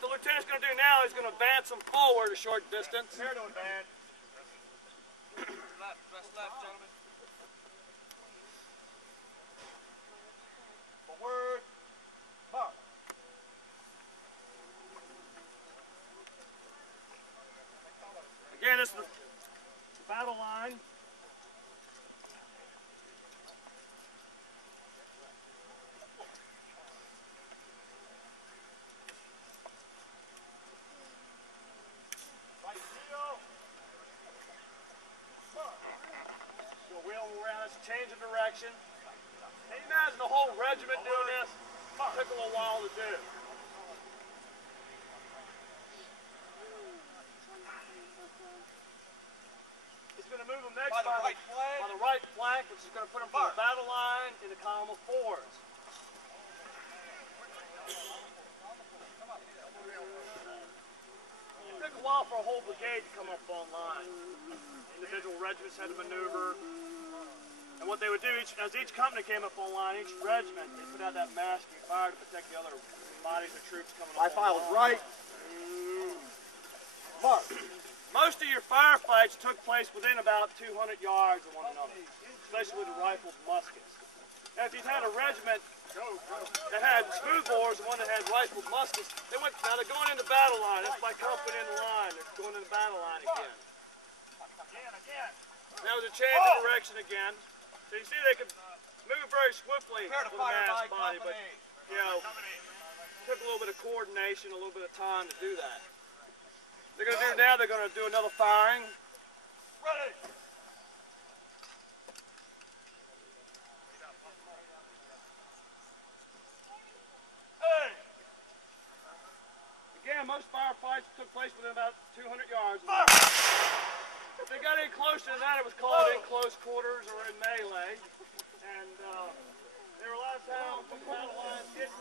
What the lieutenant's going to do now is going to advance them forward a short distance. Prepare to advance. Press left, gentlemen. Forward. Mark. Again, this is the battle line. Change of direction. Can you imagine the whole regiment doing this? It took a little while to do. He's going to move them next by the right flank, which is going to put them from the battle line in the column of fours. It took a while for a whole brigade to come up online. Individual regiments had to maneuver. And what they would do, as each company came up online, each regiment, they put out that masking fire to protect the other bodies of troops coming up. My file's right. Mark. Most of your firefights took place within about 200 yards of one another, especially with the rifled muskets. Now, if you had a regiment that had smoothbores and one that had rifled muskets, they're going into battle line. That's my company in the line. They're going into battle line again. Again. Now there's a change of direction again. So you see they can move very swiftly with a mass body, but you know, it took a little bit of coordination, a little bit of time to do that. They're going to do now, they're going to do another firing. Ready. Hey. Again, most firefights took place within about 200 yards. If they got any closer than that, it was called in close quarters or in melee. And they were a lot of times when the battle lines did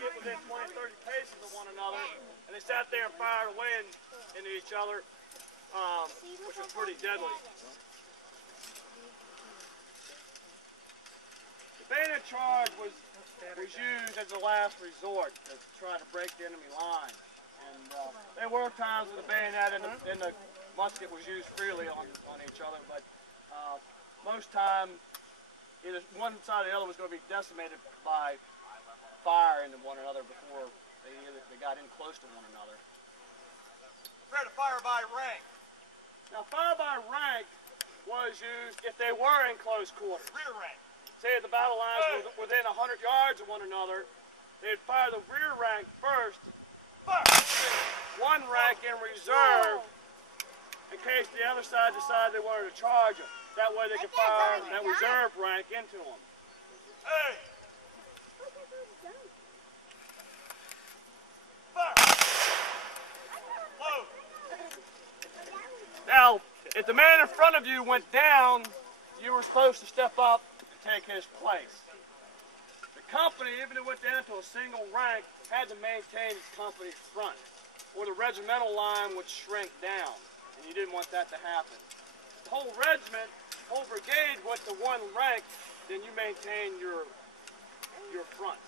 get within 20, 30 paces of one another, and they sat there and fired away into each other, which was pretty deadly. The bayonet charge was used as a last resort to try to break the enemy line. And there were times when the bayonet and the musket was used freely on each other, but most time either one side or the other was going to be decimated by fire into one another before they got in close to one another. Prepare to fire by rank. Now, fire by rank was used if they were in close quarters. Rear rank. Say if the battle lines were within 100 yards of one another, they'd fire the rear rank first, one rank in reserve, in case the other side decided they wanted to charge them. That way they could fire that reserve rank into them. Hey! Now, if the man in front of you went down, you were supposed to step up and take his place. The company, even if it went down to a single rank, had to maintain its company's front, or the regimental line would shrink down. And you didn't want that to happen. The whole regiment, whole brigade went to one rank, then you maintain your front.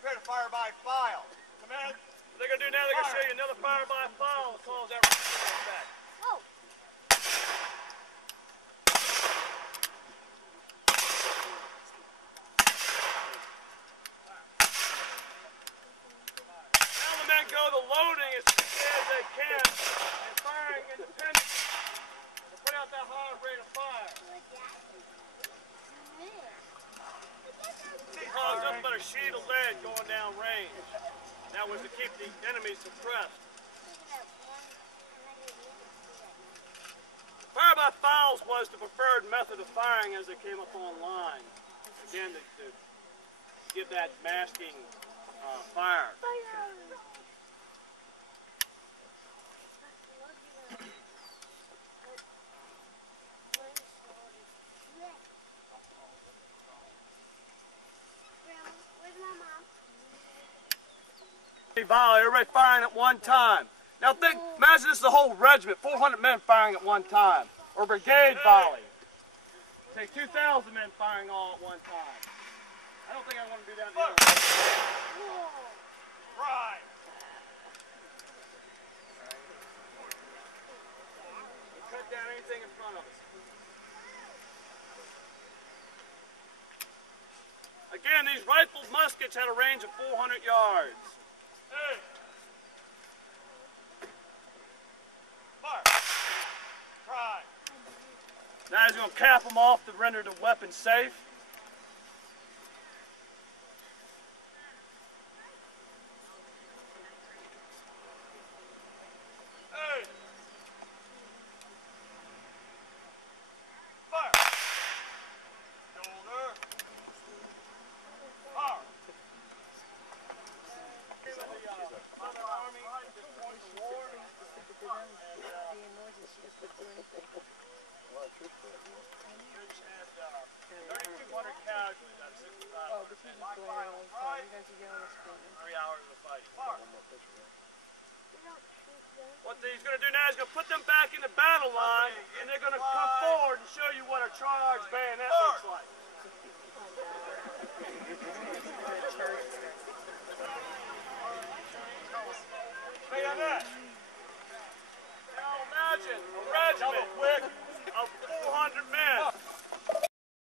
Prepare to fire by file. Command. What they're going to do now, they're going to show you another fire by file to cause that effect. Oh. Go the loading as quickly as they can and firing independently to put out that high rate of fire. Cause nothing but a sheet of lead going down range. That was to keep the enemy suppressed. Fire by files was the preferred method of firing as they came up online. Again, to give that masking fire. Volley, everybody firing at one time. Now imagine this is the whole regiment, 400 men firing at one time, or brigade volley. Take 2,000 men firing all at one time. I don't think I want to do that. Right. Cut down anything in front of us. Again, these rifled muskets had a range of 400 yards. Hey. Fire. Try. Now he's going to cap them off to render the weapon safe. Hey. Fire. Shoulder. Fire. What he's going to do now is going to put them back in the battle line, and they're going to come forward and show you what a charged bayonet looks like.